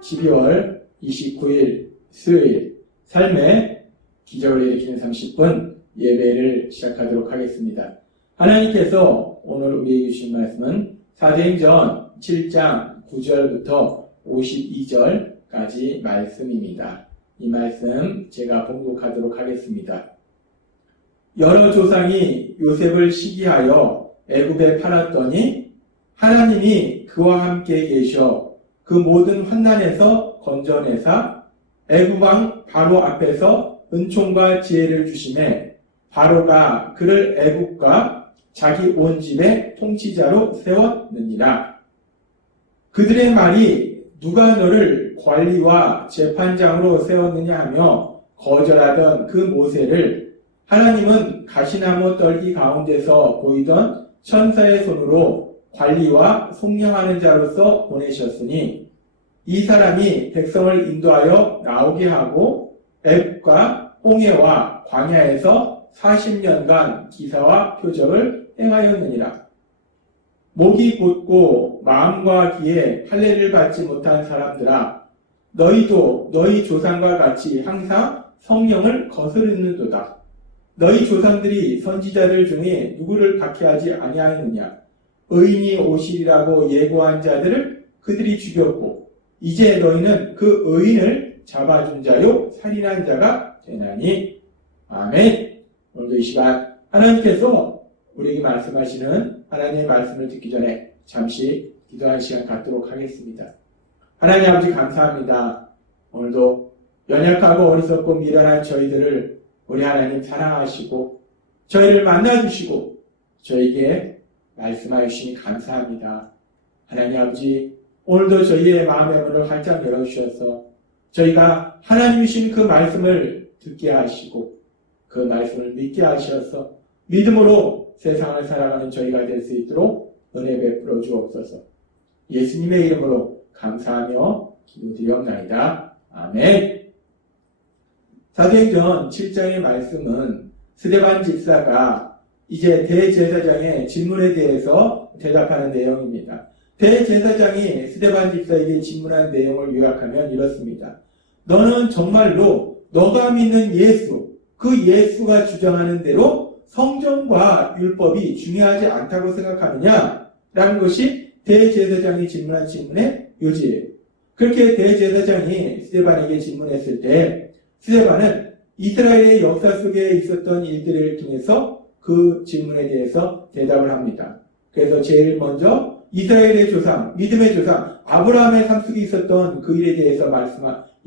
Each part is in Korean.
12월 29일 수요일 삶의 기적을 일으키는 30분 예배를 시작하도록 하겠습니다. 하나님께서 오늘 우리에게 주신 말씀은 사도행전 7장 9절부터 52절까지 말씀입니다. 이 말씀 제가 봉독하도록 하겠습니다. 여러 조상이 요셉을 시기하여 애굽에 팔았더니 하나님이 그와 함께 계셔 그 모든 환난에서 건져내사 애굽 왕 바로 앞에서 은총과 지혜를 주심에 바로가 그를 애굽과 자기 온 집의 통치자로 세웠느니라. 그들의 말이 누가 너를 관리와 재판장으로 세웠느냐 하며 거절하던 그 모세를 하나님은 가시나무 떨기 가운데서 보이던 천사의 손으로 관리와 속량하는 자로서 보내셨으니 이 사람이 백성을 인도하여 나오게 하고 애굽과 홍해와 광야에서 40년간 기사와 표적을 행하였느니라. 목이 곧고 마음과 귀에 할례를 받지 못한 사람들아, 너희도 너희 조상과 같이 항상 성령을 거스르는도다. 너희 조상들이 선지자들 중에 누구를 박해하지 아니하였느냐? 의인이 오시리라고 예고한 자들을 그들이 죽였고 이제 너희는 그 의인을 잡아준 자요 살인한 자가 되나니. 아멘. 오늘도 이 시간 하나님께서 우리에게 말씀하시는 하나님의 말씀을 듣기 전에 잠시 기도하는 시간 갖도록 하겠습니다. 하나님 아버지 감사합니다. 오늘도 연약하고 어리석고 미련한 저희들을 우리 하나님 사랑하시고 저희를 만나주시고 저에게 말씀하여 주시니 감사합니다. 하나님 아버지 오늘도 저희의 마음의 문을 활짝 열어주셔서 저희가 하나님이 주신 그 말씀을 듣게 하시고 그 말씀을 믿게 하셔서 믿음으로 세상을 살아가는 저희가 될 수 있도록 은혜 베풀어 주옵소서. 예수님의 이름으로 감사하며 기도드리옵나이다. 아멘. 사도행전 7장의 말씀은 스데반 집사가 이제 대제사장의 질문에 대해서 대답하는 내용입니다. 대제사장이 스데반 집사에게 질문한 내용을 요약하면 이렇습니다. 너는 정말로 너가 믿는 예수, 그 예수가 주장하는 대로 성경과 율법이 중요하지 않다고 생각하느냐? 라는 것이 대제사장이 질문한 질문의 요지예요. 그렇게 대제사장이 스데반에게 질문했을 때 스데반은 이스라엘의 역사 속에 있었던 일들을 통해서 그 질문에 대해서 대답을 합니다. 그래서 제일 먼저 이스라엘의 조상, 믿음의 조상 아브라함의 삶 속에 있었던 그 일에 대해서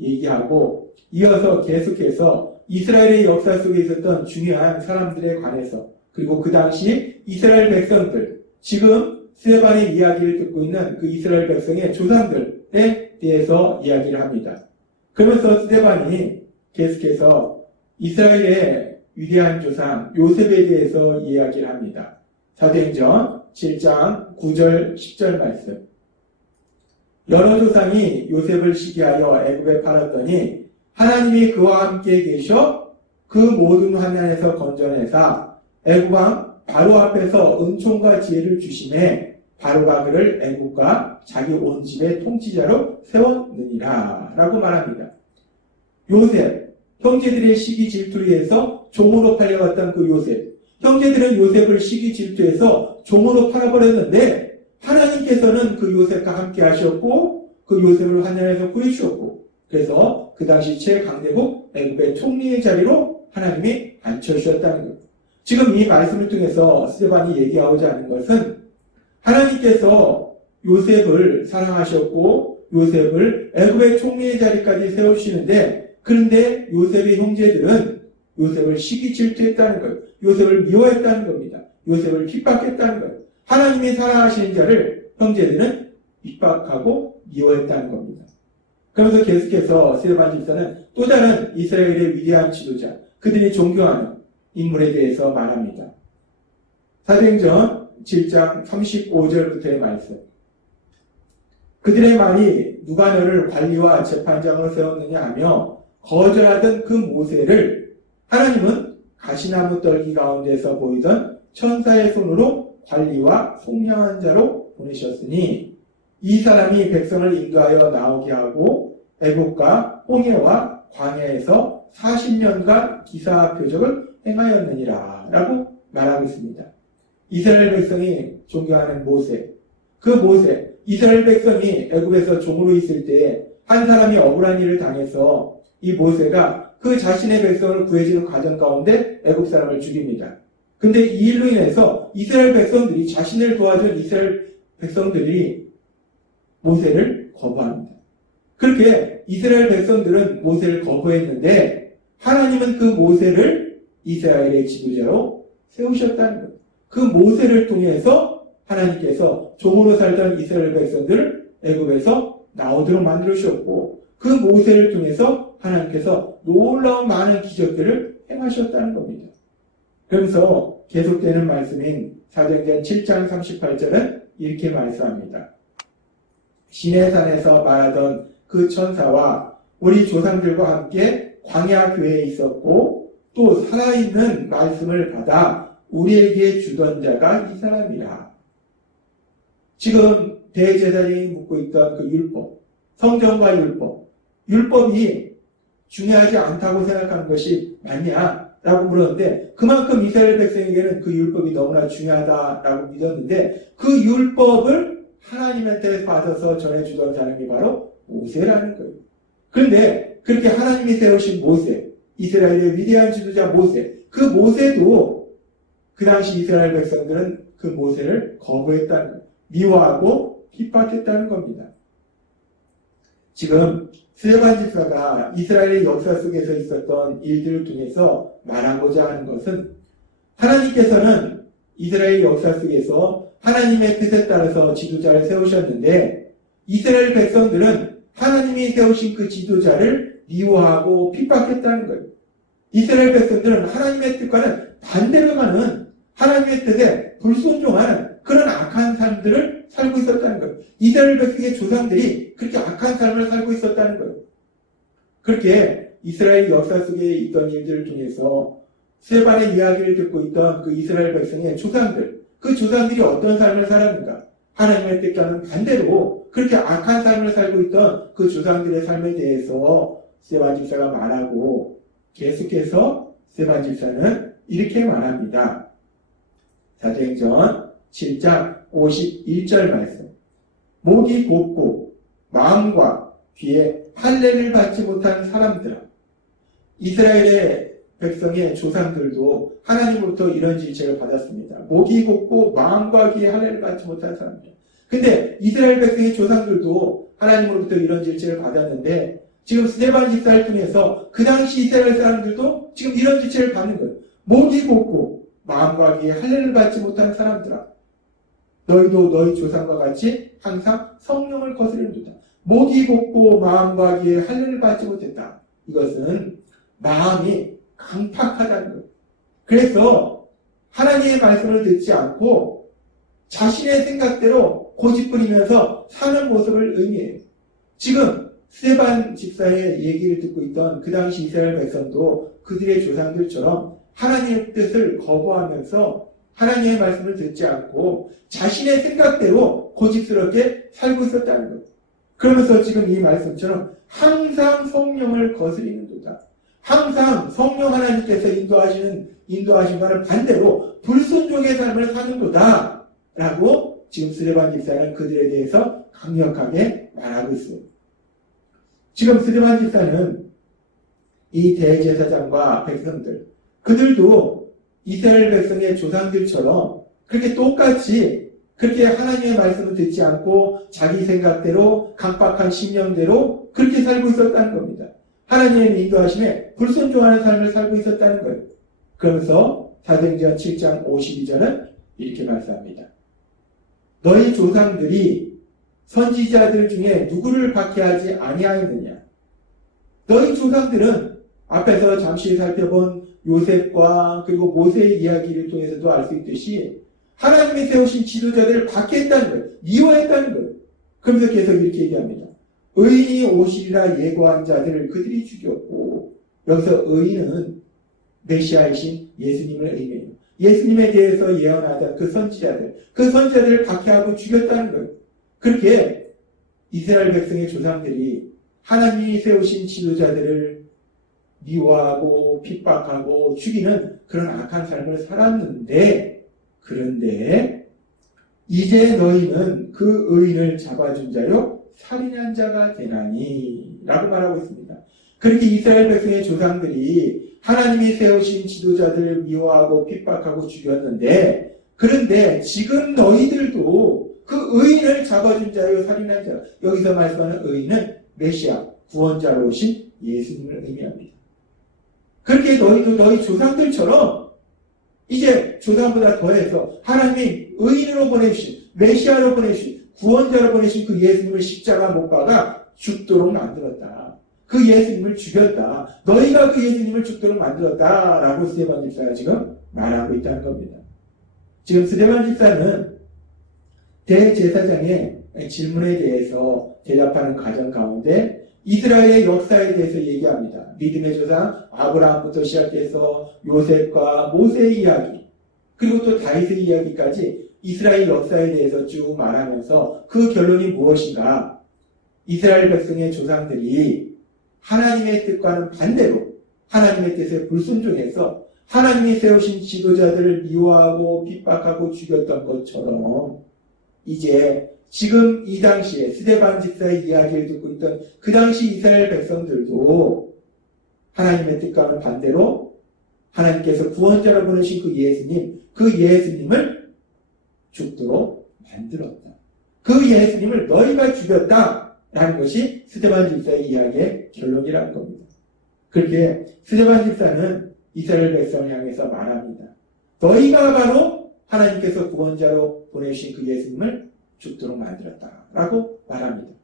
얘기하고 이어서 계속해서 이스라엘의 역사 속에 있었던 중요한 사람들에 관해서 그리고 그 당시 이스라엘 백성들, 지금 스데반의 이야기를 듣고 있는 그 이스라엘 백성의 조상들에 대해서 이야기를 합니다. 그러면서 스데반이 계속해서 이스라엘의 위대한 조상 요셉에 대해서 이야기를 합니다. 사도행전 7장 9절 10절 말씀. 여러 조상이 요셉을 시기하여 애굽에 팔았더니 하나님이 그와 함께 계셔 그 모든 환난에서 건져내사 애굽 왕 바로 앞에서 은총과 지혜를 주심에 바로가 그를 애굽과 자기 온 집의 통치자로 세웠느니라 라고 말합니다. 요셉, 형제들의 시기 질투에 의해서 종으로 팔려갔던 그 요셉, 형제들은 요셉을 시기 질투해서 종으로 팔아버렸는데 하나님께서는 그 요셉과 함께 하셨고 그 요셉을 환난에서 구해주셨고 그래서 그 당시 최강대국 애굽의 총리의 자리로 하나님이 앉혀주셨다는 것. 지금 이 말씀을 통해서 스데반이 얘기하고자 하는 것은 하나님께서 요셉을 사랑하셨고 요셉을 애굽의 총리의 자리까지 세우시는데 그런데 요셉의 형제들은 요셉을 시기 질투했다는 거예요. 요셉을 미워했다는 겁니다. 요셉을 핍박했다는 거예요. 하나님이 사랑하시는 자를 형제들은 핍박하고 미워했다는 겁니다. 그러면서 계속해서 스데반 집사는 또 다른 이스라엘의 위대한 지도자, 그들이 존경하는 인물에 대해서 말합니다. 사도행전 7장 35절부터의 말씀. 그들의 말이 누가 너를 관리와 재판장으로 세웠느냐 하며 거절하던 그 모세를 하나님은 가시나무 떨기 가운데서 보이던 천사의 손으로 관리와 속량한 자로 보내셨으니 이 사람이 백성을 인도하여 나오게 하고 애국과 홍해와 광야에서 40년간 기사 표적을 행하였느니라 라고 말하고 있습니다. 이스라엘 백성이 존경하는 모세, 그 모세, 이스라엘 백성이 애굽에서 종으로 있을 때 한 사람이 억울한 일을 당해서 이 모세가 그 자신의 백성을 구해주는 과정 가운데 애굽 사람을 죽입니다. 근데 이 일로 인해서 이스라엘 백성들이, 자신을 도와준 이스라엘 백성들이 모세를 거부합니다. 그렇게 이스라엘 백성들은 모세를 거부했는데 하나님은 그 모세를 이스라엘의 지도자로 세우셨다는 것. 그 모세를 통해서 하나님께서 종으로 살던 이스라엘 백성들을 애굽에서 나오도록 만들어 주셨고, 그 모세를 통해서 하나님께서 놀라운 많은 기적들을 행하셨다는 겁니다. 그러면서 계속되는 말씀인 사도행전 7장 38절은 이렇게 말씀합니다. 시내산에서 말하던 그 천사와 우리 조상들과 함께 광야 교회에 있었고 또 살아있는 말씀을 받아 우리에게 주던 자가 이 사람이라. 지금 대제사장이 묻고 있던 그 율법, 성경과 율법이 중요하지 않다고 생각하는 것이 맞냐라고 물었는데, 그만큼 이스라엘 백성에게는 그 율법이 너무나 중요하다라고 믿었는데, 그 율법을 하나님한테 받아서 전해주던 사람이 바로 모세라는 거예요. 그런데 그렇게 하나님이 세우신 모세, 이스라엘의 위대한 지도자 모세, 그 모세도 그 당시 이스라엘 백성들은 그 모세를 거부했다는 거예요. 미워하고 핍박했다는 겁니다. 지금 스데반 집사가 이스라엘의 역사 속에서 있었던 일들을 통해서 말하고자 하는 것은, 하나님께서는 이스라엘 역사 속에서 하나님의 뜻에 따라서 지도자를 세우셨는데 이스라엘 백성들은 하나님이 세우신 그 지도자를 미워하고 핍박했다는 거예요. 이스라엘 백성들은 하나님의 뜻과는 반대로 가는, 하나님의 뜻에 불순종하는 그런 악한 삶들을 살고 있었다는 거예요. 이스라엘 백성의 조상들이 그렇게 악한 삶을 살고 있었다는 거예요. 그렇게 이스라엘 역사 속에 있던 일들을 통해서 스데반의 이야기를 듣고 있던 그 이스라엘 백성의 조상들, 그 조상들이 어떤 삶을 살았는가? 하나님의 뜻과는 반대로 그렇게 악한 삶을 살고 있던 그 조상들의 삶에 대해서 스데반 집사가 말하고, 계속해서 스데반 집사는 이렇게 말합니다. 사도행전 7장 51절 말씀. 목이 곧고 마음과 귀에 할례를 받지 못한 사람들아. 이스라엘의 백성의 조상들도 하나님으로부터 이런 질책을 받았습니다. 목이 곧고 마음과 귀에 할례를 받지 못한 사람들. 근데 이스라엘 백성의 조상들도 하나님으로부터 이런 질책을 받았는데, 지금 스데반 집사를 통해서 그 당시 이스라엘 사람들도 지금 이런 질책을 받는 거예요. 목이 곧고 마음과 귀에 할례를 받지 못한 사람들아, 너희도 너희 조상과 같이 항상 성령을 거스리는도다. 목이 곧고 마음과 귀에 할례를 받지 못했다. 이것은 마음이 강팍하다는 거예요. 그래서 하나님의 말씀을 듣지 않고 자신의 생각대로 고집부리면서 사는 모습을 의미해요. 지금 스데반 집사의 얘기를 듣고 있던 그 당시 이스라엘 백성도 그들의 조상들처럼 하나님의 뜻을 거부하면서 하나님의 말씀을 듣지 않고 자신의 생각대로 고집스럽게 살고 있었다는 거예요. 그러면서 지금 이 말씀처럼 항상 성령을 거스리는도다. 항상 성령 하나님께서 인도하신과는 반대로 불순종의 삶을 사는도다 라고 지금 스데반 집사는 그들에 대해서 강력하게 말하고 있어요. 지금 스데반 집사는 이 대제사장과 백성들, 그들도 이스라엘 백성의 조상들처럼 그렇게 똑같이 그렇게 하나님의 말씀을 듣지 않고 자기 생각대로 강박한 신념대로 그렇게 살고 있었다는 겁니다. 하나님의 인도하심에 불순종하는 삶을 살고 있었다는 거예요. 그러면서 사도행전 7장 52절은 이렇게 말씀합니다. 너희 조상들이 선지자들 중에 누구를 박해하지 아니하였느냐? 너희 조상들은 앞에서 잠시 살펴본 요셉과 그리고 모세의 이야기를 통해서도 알 수 있듯이 하나님이 세우신 지도자들을 박해했다는 거예요. 미워했다는 거예요. 그러면서 계속 이렇게 얘기합니다. 의인이 오시리라 예고한 자들을 그들이 죽였고, 여기서 의인은 메시아이신 예수님을 의미해요. 예수님에 대해서 예언하던 그 선지자들을 박해하고 죽였다는 거예요. 그렇게 이스라엘 백성의 조상들이 하나님이 세우신 지도자들을 미워하고 핍박하고 죽이는 그런 악한 삶을 살았는데, 그런데 이제 너희는 그 의인을 잡아준 자요 살인한 자가 되나니 라고 말하고 있습니다. 그렇게 이스라엘 백성의 조상들이 하나님이 세우신 지도자들을 미워하고 핍박하고 죽였는데, 그런데 지금 너희들도 그 의인을 잡아준 자요 살인한 자, 여기서 말씀하는 의인은 메시아, 구원자로 오신 예수님을 의미합니다. 그렇게 너희도 너희 조상들처럼 이제 조상보다 더해서 하나님이 의인으로 보내주신, 메시아로 보내주신, 구원자로 보내신 그 예수님을 십자가 못 박아 죽도록 만들었다. 그 예수님을 죽였다. 너희가 그 예수님을 죽도록 만들었다. 라고 스데반 집사가 지금 말하고 있다는 겁니다. 지금 스데반 집사는 대제사장의 질문에 대해서 대답하는 과정 가운데 이스라엘의 역사에 대해서 얘기합니다. 믿음의 조상 아브라함부터 시작해서 요셉과 모세의 이야기, 그리고 또 다윗의 이야기까지 이스라엘 역사에 대해서 쭉 말하면서 그 결론이 무엇인가? 이스라엘 백성의 조상들이 하나님의 뜻과는 반대로 하나님의 뜻에 불순종해서 하나님이 세우신 지도자들을 미워하고 핍박하고 죽였던 것처럼 이제 지금 이 당시에 스데반 집사의 이야기를 듣고 있던 그 당시 이스라엘 백성들도 하나님의 뜻과는 반대로 하나님께서 구원자로 보내신 그 예수님을 죽도록 만들었다. 그 예수님을 너희가 죽였다라는 것이 스데반 집사의 이야기의 결론이라는 겁니다. 그렇게 스데반 집사는 이스라엘 백성을 향해서 말합니다. 너희가 바로 하나님께서 구원자로 보내신 그 예수님을 죽도록 만들었다라고 말합니다.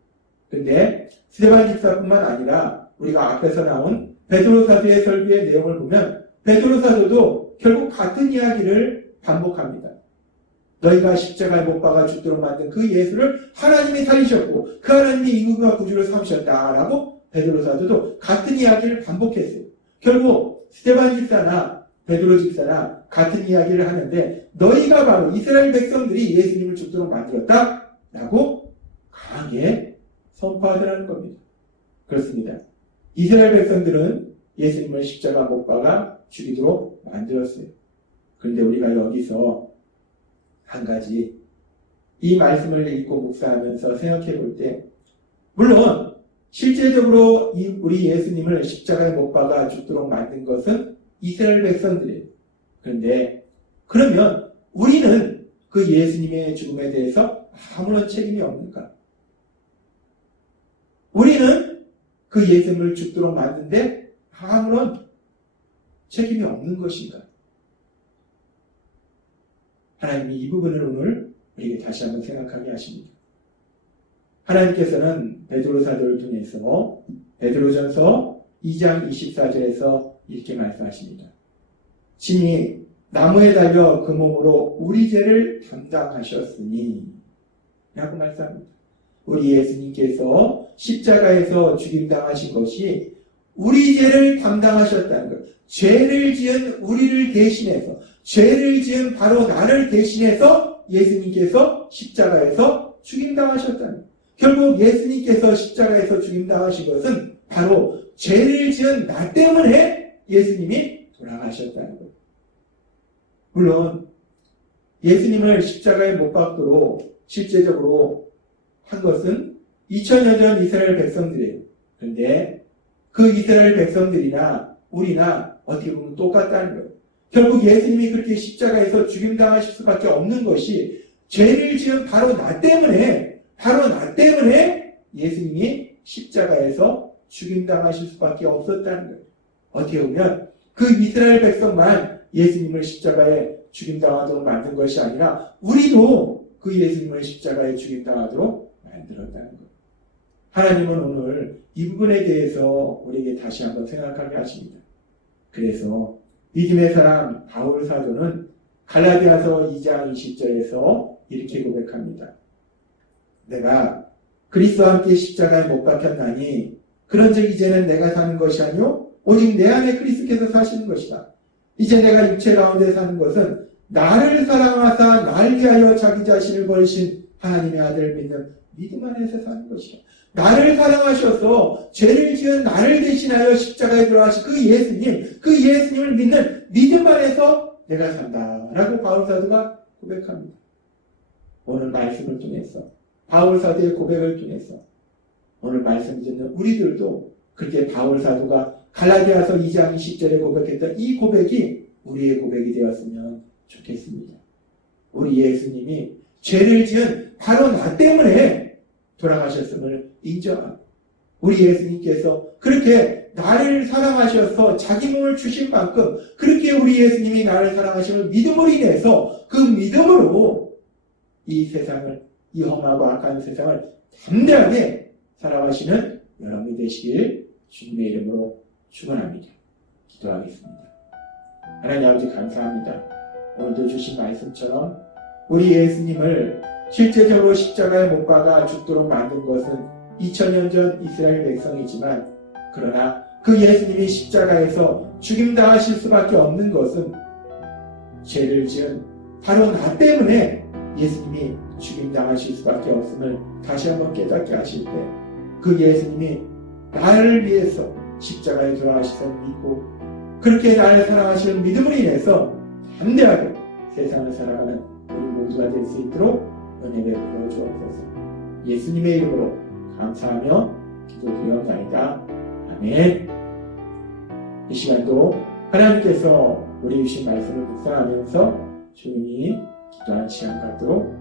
그런데 스데반 집사뿐만 아니라 우리가 앞에서 나온 베드로 사도의 설교의 내용을 보면 베드로 사도도 결국 같은 이야기를 반복합니다. 너희가 십자가에 못 박아 죽도록 만든 그 예수를 하나님이 살리셨고 그 하나님이 임금과 구주를 삼으셨다라고 베드로 사도도 같은 이야기를 반복했어요. 결국 스데반 집사나 베드로 집사나 같은 이야기를 하는데 너희가 바로 이스라엘 백성들이 예수님을 죽도록 만들었다라고 강하게 선포하더라는 겁니다. 그렇습니다. 이스라엘 백성들은 예수님을 십자가 못 박아 죽이도록 만들었어요. 그런데 우리가 여기서 한 가지 이 말씀을 읽고 묵상하면서 생각해 볼 때, 물론 실제적으로 우리 예수님을 십자가에 못 박아 죽도록 만든 것은 이스라엘 백성들이에요. 그런데 그러면 우리는 그 예수님의 죽음에 대해서 아무런 책임이 없는가? 우리는 그 예수님을 죽도록 만든데 아무런 책임이 없는 것인가? 하나님이 이 부분을 오늘 우리에게 다시 한번 생각하게 하십니다. 하나님께서는 베드로 사도를 통해서 베드로전서 2장 24절에서 이렇게 말씀하십니다. 친히 나무에 달려 그 몸으로 우리 죄를 담당하셨으니 라고 말씀합니다. 우리 예수님께서 십자가에서 죽임당하신 것이 우리 죄를 담당하셨다는 것. 죄를 지은 우리를 대신해서, 죄를 지은 바로 나를 대신해서 예수님께서 십자가에서 죽임당하셨다는 것. 결국 예수님께서 십자가에서 죽임당하신 것은 바로 죄를 지은 나 때문에 예수님이 돌아가셨다는 것. 물론 예수님을 십자가에 못 박도록 실제적으로 한 것은 2000년 전 이스라엘 백성들이에요. 그런데 그 이스라엘 백성들이나 우리나 어떻게 보면 똑같다는 거예요. 결국 예수님이 그렇게 십자가에서 죽임당하실 수밖에 없는 것이 죄를 지은 바로 나 때문에 예수님이 십자가에서 죽임당하실 수밖에 없었다는 거예요. 어떻게 보면 그 이스라엘 백성만 예수님을 십자가에 죽임당하도록 만든 것이 아니라 우리도 그 예수님을 십자가에 죽임당하도록 만들었다는 거예요. 하나님은 오늘 이 부분에 대해서 우리에게 다시 한번 생각하게 하십니다. 그래서 믿음의 사람 바울 사도는 갈라디아서 2장 20절에서 이렇게 고백합니다. 내가 그리스도와 함께 십자가에 못 박혔나니 그런즉 이제는 내가 사는 것이 아니요 오직 내 안에 그리스도께서 사시는 것이다. 이제 내가 육체 가운데 사는 것은 나를 사랑하사 날 위하여 자기 자신을 버리신 하나님의 아들을 믿는 믿음 안에서 사는 것이야. 나를 사랑하셔서 죄를 지은 나를 대신하여 십자가에 돌아가신 그 예수님을 믿는 믿음 안에서 내가 산다라고 바울 사도가 고백합니다. 오늘 말씀을 통해서 바울 사도의 고백을 통해서 오늘 말씀 듣는 우리들도 그렇게 바울 사도가 갈라디아서 2장 20절에 고백했던 이 고백이 우리의 고백이 되었으면 좋겠습니다. 우리 예수님이 죄를 지은 바로 나 때문에 돌아가셨음을 인정하고 우리 예수님께서 그렇게 나를 사랑하셔서 자기 몸을 주신 만큼 그렇게 우리 예수님이 나를 사랑하심을 믿음으로 인해서 그 믿음으로 이 세상을 이 험하고 악한 세상을 담대하게 살아가시는 여러분이 되시길 주님의 이름으로 축원합니다. 기도하겠습니다. 하나님 아버지 감사합니다. 오늘도 주신 말씀처럼 우리 예수님을 실제적으로 십자가에 못 박아 죽도록 만든 것은 2000년 전 이스라엘 백성이지만 그러나 그 예수님이 십자가에서 죽임당하실 수밖에 없는 것은 죄를 지은 바로 나 때문에 예수님이 죽임당하실 수밖에 없음을 다시 한번 깨닫게 하실 때 그 예수님이 나를 위해서 십자가에 돌아가시서 믿고 그렇게 나를 사랑하시는 믿음으로 인해서 담대하게 세상을 살아가는 우리 모두가 될 수 있도록 은혜 베풀어 주옵소서. 예수님의 이름으로 감사하며 기도드리옵나이다. 아멘. 이 시간도 하나님께서 우리 주신 말씀을 묵상하면서 조용히 기도하는 시간 갖도록